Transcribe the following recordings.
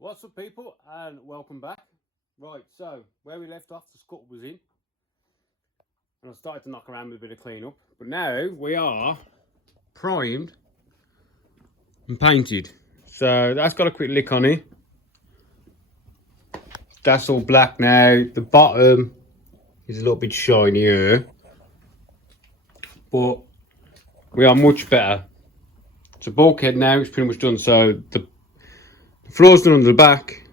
What's up, people, and welcome back. Right, so where we left off, the scuttle was in, and I started to knock around with a bit of clean up. But now we are primed and painted. So that's got a quick lick on it. That's all black now. The bottom is a little bit shinier, but we are much better. So bulkhead now is pretty much done. So the floor's done on the back.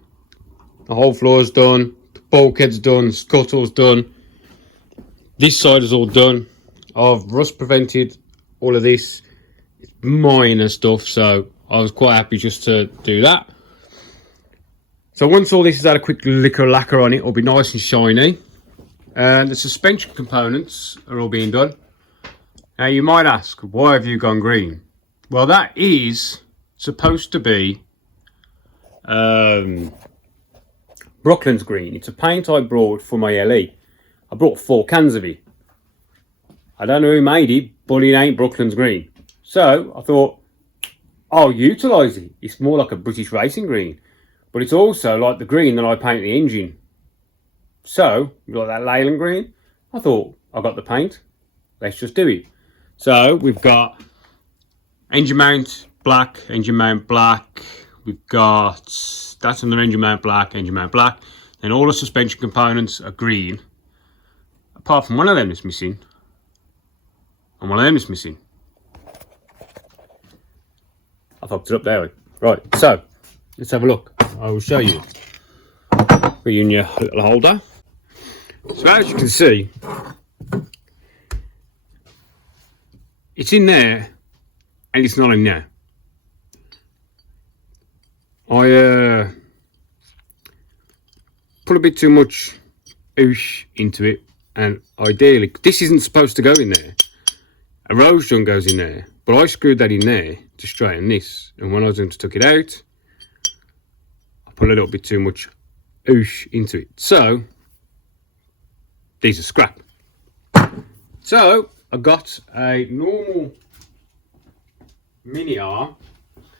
The whole floor's done. The bulkhead's done. Scuttle's done. This side is all done. I've rust prevented all of this. It's minor stuff, so I was quite happy just to do that. So once all this has had a quick lick of lacquer on it, it'll be nice and shiny. And the suspension components are all being done. Now you might ask, why have you gone green? Well, that is supposed to be Brooklands green. It's a paint I brought for my LE. I brought 4 cans of it. I don't know who made it, but it ain't Brooklands green. So I thought, I'll utilise it. It's more like a British racing green, but it's also like the green that I paint the engine. So we've got that Leyland green. I thought, I've got the paint, let's just do it. So we've got engine mount black, engine mount black. We've got, that's another engine mount black, and all the suspension components are green, apart from one of them is missing, and one of them is missing. I fucked it up there. Right, so let's have a look. I will show you. Put you in your little holder. So as you can see, it's in there, and it's not in there. I put a bit too much oosh into it, and ideally, this isn't supposed to go in there. Erosion goes in there, but I screwed that in there to straighten this, and when I was going to take it out, I put a little bit too much oosh into it. So these are scrap. So I got a normal mini R,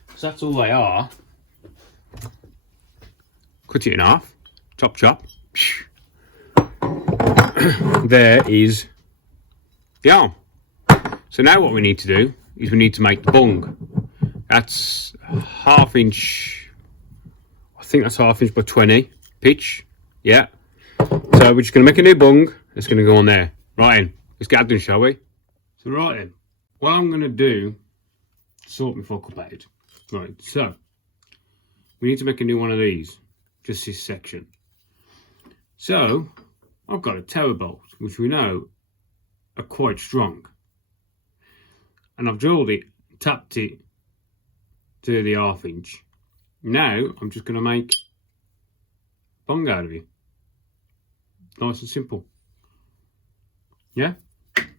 because that's all they are. Cut it in half, chop chop. There is the arm. So now what we need to do is we need to make the bung. That's 1/2 inch, I think that's 1/2 inch by 20 pitch. Yeah. So we're just going to make a new bung. It's going to go on there. Right then, let's get it done, shall we? So right then, what I'm going to do, sort my fuck up out. Right, so we need to make a new one of these. Just this section. So I've got a tower bolt, which we know are quite strong, and I've drilled it, tapped it to the 1/2 inch. Now I'm just going to make a bung out of it. Nice and simple. Yeah?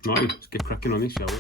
Right, let's get cracking on this, shall we?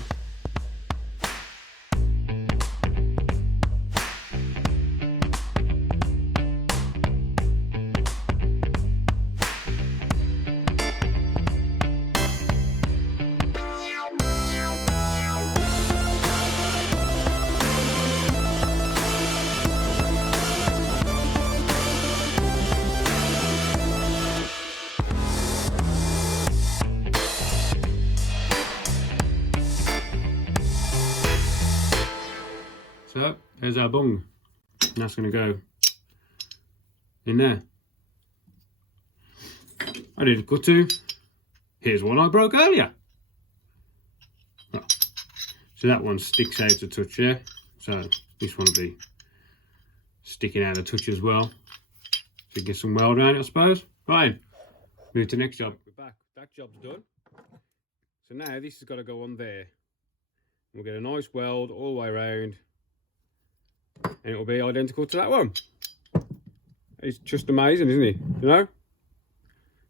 So there's our bung, and that's going to go in there. I need a cutter. Here's one I broke earlier. Oh. So that one sticks out a touch there. So this one will be sticking out a touch as well. So get some weld around it, I suppose. Right, move to the next job. We're back. That job's done. So now this has got to go on there. We'll get a nice weld all the way around, and it will be identical to that one. It's just amazing, isn't it? You know,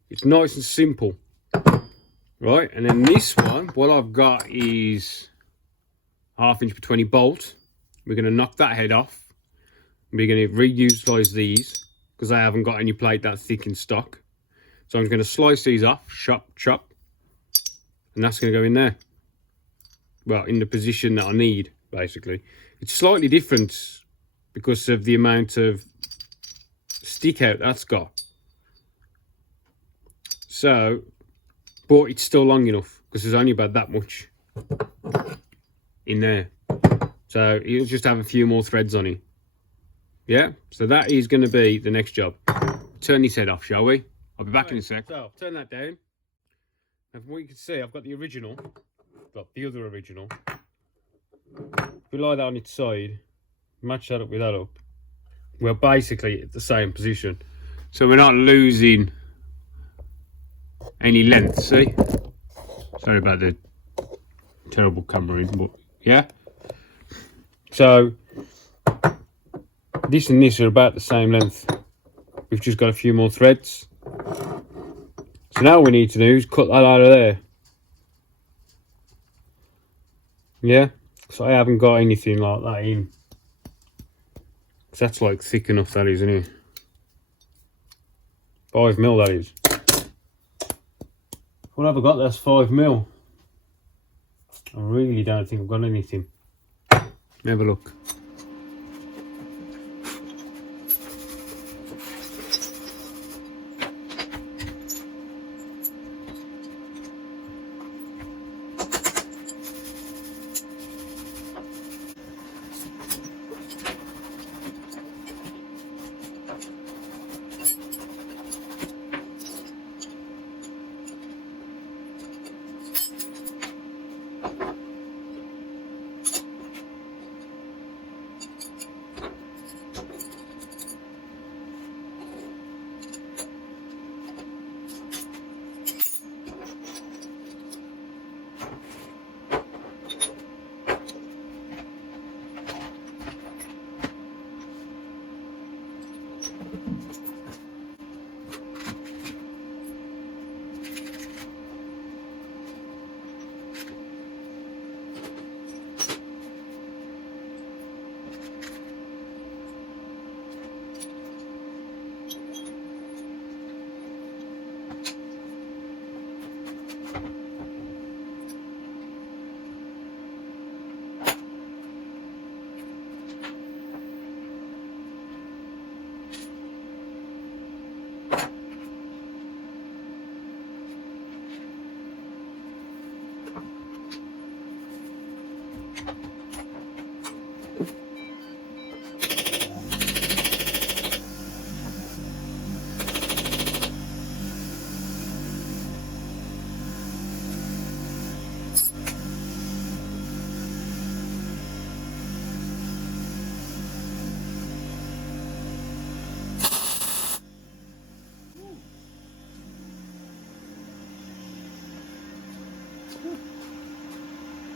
it's nice and simple. Right, and then this one, what I've got is 1/2 inch by 20 bolt. We're going to knock that head off. We're going to reutilize these because I haven't got any plate that thick in stock. So I'm going to slice these off, chop, chop, and that's going to go in there. Well, in the position that I need, basically. It's slightly different because of the amount of stick out that's got. So, but it's still long enough because there's only about that much in there. So you'll just have a few more threads on it. Yeah, so that is going to be the next job. Turn this head off, shall we? I'll be back in a sec. So, turn that down. And from what you can see, I've got the original. Got the other original. If we lie that on its side, match that up with that up, we're basically at the same position. So we're not losing any length, see? Sorry about the terrible camera in, but yeah. So this and this are about the same length. We've just got a few more threads. So now what we need to do is cut that out of there. Yeah, so I haven't got anything like that in. So that's like thick enough, that is, isn't it? 5mm, that is. What have I got that's 5mm? I really don't think I've got anything. Let me have a look.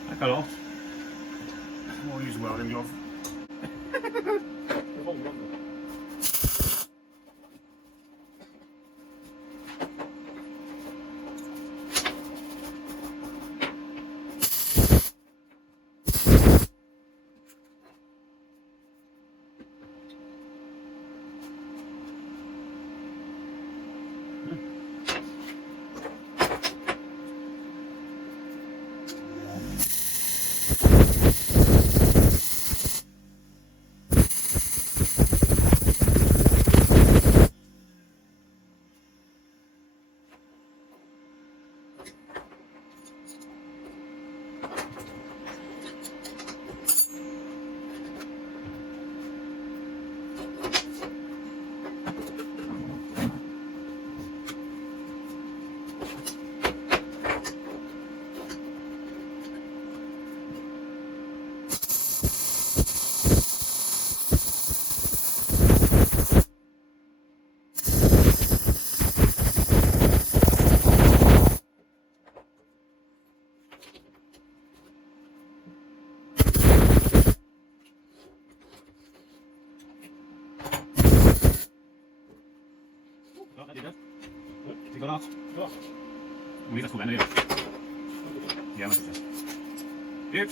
That got off. We'll use a welding glove. Take it off. Go off. We need to pull in here. Yeah, that's it. Here.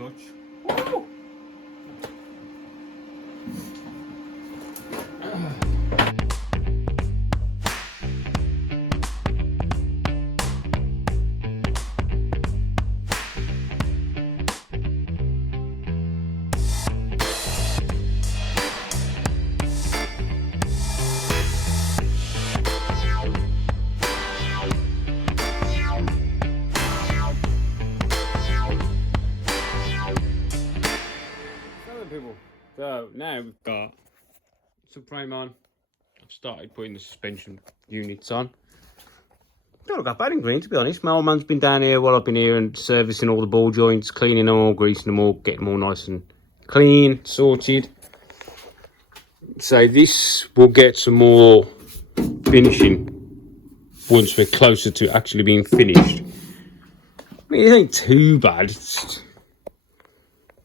touch. Woo! People. So now we've got subframe on. I've started putting the suspension units on. Don't look that bad in green, to be honest. My old man's been down here while I've been here and servicing all the ball joints, cleaning them all, greasing them all, getting them all nice and clean, sorted. So this will get some more finishing once we're closer to actually being finished. I mean, it ain't too bad. It's,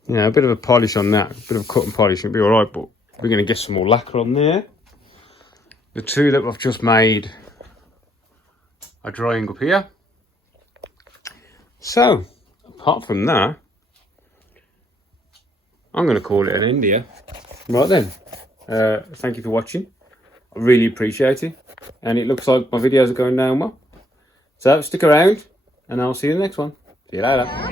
you know, a bit of a polish on that, a bit of a cut and polish, it'll be alright, but we're going to get some more lacquer on there. The two that I've just made are drying up here. So, apart from that, I'm going to call it an end here. Right then, thank you for watching. I really appreciate it. And it looks like my videos are going down well. So, stick around, and I'll see you in the next one. See you later.